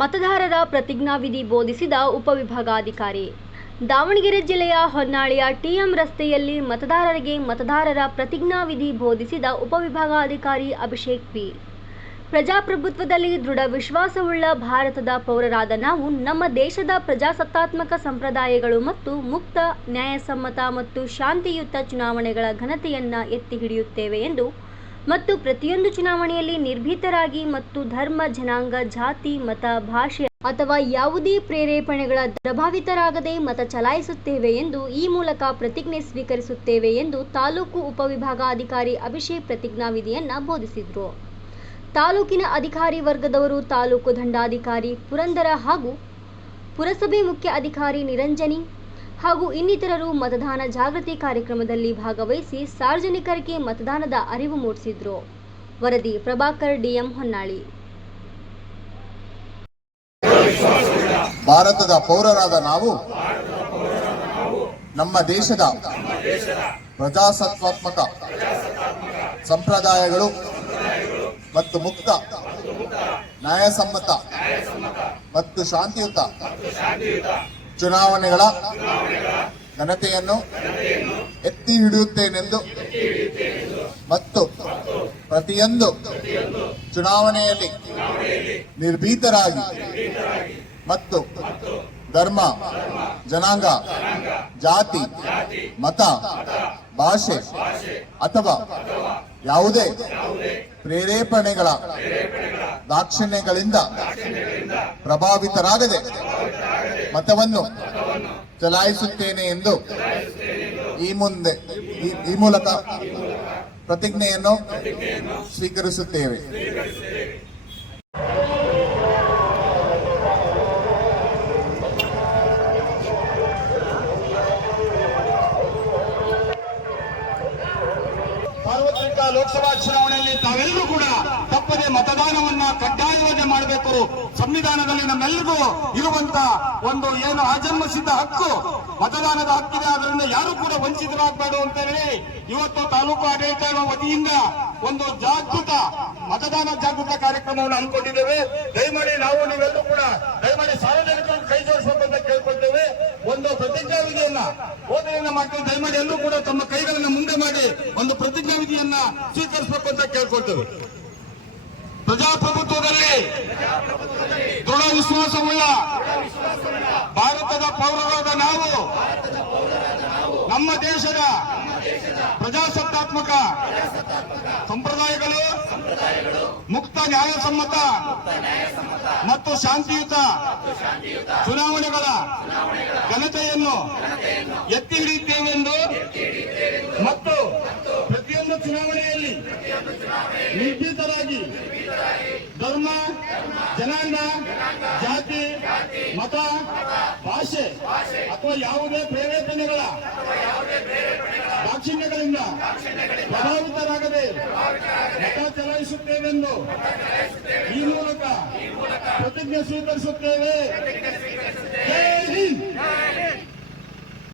ಮತದಾರರ ಪ್ರತಿಜ್ಞಾವಿಧಿ ಬೋಧಿಸಿದ ಉಪವಿಭಾಗಾಧಿಕಾರಿ. ದಾವಣಗೆರೆ ಜಿಲ್ಲೆಯ ಹೊನ್ನಾಳಿಯ ಟಿಎಂ ರಸ್ತೆಯಲ್ಲಿ ಮತದಾರರ ಪ್ರತಿಜ್ಞಾವಿಧಿ ಬೋಧಿಸಿದ ಉಪವಿಭಾಗಾಧಿಕಾರಿ ಅಭಿಷೇಕ್ ವಿ. ಪ್ರಜಾಪ್ರಭುತ್ವದಲ್ಲಿ ದೃಢ ವಿಶ್ವಾಸವುಳ್ಳ ಭಾರತದ ಪೌರರಾದ ನಾವು ನಮ್ಮ ದೇಶದ ಪ್ರಜಾಸತ್ತಾತ್ಮಕ ಸಂಪ್ರದಾಯಗಳು ಮತ್ತು ಮುಕ್ತ, ನ್ಯಾಯಸಮ್ಮತ ಮತ್ತು ಶಾಂತಿಯುತ ಚುನಾವಣೆಗಳ ಘನತೆಯನ್ನು ಎತ್ತಿ ಹಿಡಿಯುತ್ತೇವೆ ಎಂದು ಮತ್ತು ಪ್ರತಿಯೊಂದು ಚುನಾವಣೆಯಲ್ಲಿ ನಿರ್ಭೀತರಾಗಿ ಮತ್ತು ಧರ್ಮ, ಜನಾಂಗ, ಜಾತಿ, ಮತ, ಭಾಷೆ ಅಥವಾ ಯಾವುದೇ ಪ್ರೇರೇಪಣೆಗಳ ಪ್ರಭಾವಿತರಾಗದೆ ಮತ ಚಲಾಯಿಸುತ್ತೇವೆ ಎಂದು ಈ ಮೂಲಕ ಪ್ರತಿಜ್ಞೆ ಸ್ವೀಕರಿಸುತ್ತೇವೆ ಎಂದು ತಾಲೂಕು ಉಪವಿಭಾಗಾಧಿಕಾರಿ ಅಭಿಷೇಕ್ ಪ್ರತಿಜ್ಞಾವಿಧಿಯನ್ನು ಬೋಧಿಸಿದರು. ತಾಲೂಕಿನ ಅಧಿಕಾರಿ ವರ್ಗದವರು ತಾಲೂಕು ದಂಡಾಧಿಕಾರಿ ಪುರಂದರ ಹಾಗೂ ಪುರಸಭೆ ಮುಖ್ಯ ಅಧಿಕಾರಿ ನಿರಂಜನಿ ಹಾಗೂ ಇನ್ನಿತರರು ಮತದಾನ ಜಾಗೃತಿ ಕಾರ್ಯಕ್ರಮದಲ್ಲಿ ಭಾಗವಹಿಸಿ ಸಾರ್ವಜನಿಕರಿಗೆ ಮತದಾನದ ಅರಿವು ಮೂಡಿಸಿದರು. ವರದಿ ಪ್ರಭಾಕರ್, ಡಿಎಂ, ಹೊನ್ನಾಳಿ. ಭಾರತದ ಪೌರರಾದ ನಾವು ನಮ್ಮ ದೇಶದ ಪ್ರಜಾಸತ್ತಾತ್ಮಕ ಸಂಪ್ರದಾಯಗಳು ಮತ್ತು ಮುಕ್ತ, ನ್ಯಾಯಸಮ್ಮತ ಮತ್ತು ಶಾಂತಿಯುತ ಚುನಾವಣೆಗಳ ಘನತೆಯನ್ನು ಎತ್ತಿ ಹಿಡಿಯುತ್ತೇನೆಂದು ಮತ್ತು ಪ್ರತಿಯೊಂದು ಚುನಾವಣೆಯಲ್ಲಿ ನಿರ್ಭೀತರಾಗಿ ಮತ್ತು ಧರ್ಮ, ಜನಾಂಗ, ಜಾತಿ, ಮತ, ಭಾಷೆ ಅಥವಾ ಯಾವುದೇ ಪ್ರೇರೇಪಣೆಗಳ ದಾಕ್ಷಿಣ್ಯಗಳಿಂದ ಪ್ರಭಾವಿತರಾಗದೆ ಮತವನ್ನು ಚಲಾಯಿಸುತ್ತೇನೆ ಎಂದು ಈ ಮೂಲಕ ಪ್ರತಿಜ್ಞೆಯನ್ನು ಸ್ವೀಕರಿಸುತ್ತೇವೆ. ಸಾರ್ವತ್ರಿಕ ಲೋಕಸಭಾ ಚುನಾವಣೆಯಲ್ಲಿ ತಾವೆಲ್ಲರೂ ಕೂಡ ತಪ್ಪದೆ ಮತದಾನವನ್ನ ಕಡ್ಡಾಯವಾಗಿ ಮಾಡಬೇಕು. ಸಂವಿಧಾನದಲ್ಲಿ ನಮ್ಮೆಲ್ಲರಿಗೂ ಇರುವಂತ ಒಂದು ಏನು ಆಜನ್ಮಸಿದ್ಧ ಹಕ್ಕು, ಮತದಾನದ ಹಕ್ಕಿದೆ. ಅದರಿಂದ ಯಾರು ಕೂಡ ವಂಚಿತರಾಗಬಾರದು ಅಂತ ಹೇಳಿ ಇವತ್ತು ತಾಲೂಕು ಆಡಳಿತ ವತಿಯಿಂದ ಒಂದು ಮತದಾನ ಜಾಗೃತ ಕಾರ್ಯಕ್ರಮವನ್ನು ಹಮ್ಮಿಕೊಂಡಿದ್ದೇವೆ. ದಯಮಾಡಿ ನೀವೆಲ್ಲರೂ ಕೂಡ ದಯಮಾಡಿ ಸಾರ್ವಜನಿಕರು ಕೈ ಜೋಡಿಸಬೇಕು ಅಂತ ಕೇಳ್ಕೊಳ್ತೇವೆ. ಒಂದು ಪ್ರತಿಜ್ಞಾವಿಧಿಯನ್ನ ಬೋಧನೆಯನ್ನ ಮಾಡ್ತೀವಿ. ದಯಮಾಡಿ ಎಲ್ಲರೂ ಕೂಡ ತಮ್ಮ ಕೈಗಳನ್ನ ಮುಂದೆ ಮಾಡಿ ಒಂದು ಪ್ರತಿಜ್ಞಾವಿಧಿಯನ್ನ ಸ್ವೀಕರಿಸಬೇಕು ಅಂತ ಕೇಳ್ಕೊಳ್ತೇವೆ. ಪ್ರಜಾಪ್ರಭುತ್ವದಲ್ಲಿ ದೃಢ ವಿಶ್ವಾಸವುಳ್ಳ ಭಾರತದ ಪೌರರಾದ ನಾವು ನಮ್ಮ ದೇಶದ ಪ್ರಜಾಸತ್ತಾತ್ಮಕ ಸಂಪ್ರದಾಯಗಳು, ಮುಕ್ತ, ನ್ಯಾಯಸಮ್ಮತ ಮತ್ತು ಶಾಂತಿಯುತ ಚುನಾವಣೆಗಳ ಘನತೆಯನ್ನು ಎತ್ತಿ ಹಿಡಿಯುತ್ತೇವೆಂದು ಮತ್ತು ಪ್ರತಿಯೊಂದು ಚುನಾವಣೆಯಲ್ಲಿ ನಿರ್ಭೀತರಾಗಿ ಧರ್ಮ, ಜನಾಂಗ, ಜಾತಿ, ಮತ, ಭಾಷೆ ಅಥವಾ ಯಾವುದೇ ಪ್ರೇರೇಪಣೆಗಳ ದಾಕ್ಷಿಣ್ಯಗಳಿಂದ ಪ್ರಭಾವಿತರಾಗದೆ ಮತ ಚಲಾಯಿಸುತ್ತೇವೆಂದು ಈ ಮೂಲಕ ಪ್ರತಿಜ್ಞೆ ಸ್ವೀಕರಿಸುತ್ತೇವೆ. ಜೈ ಹಿಂದ್.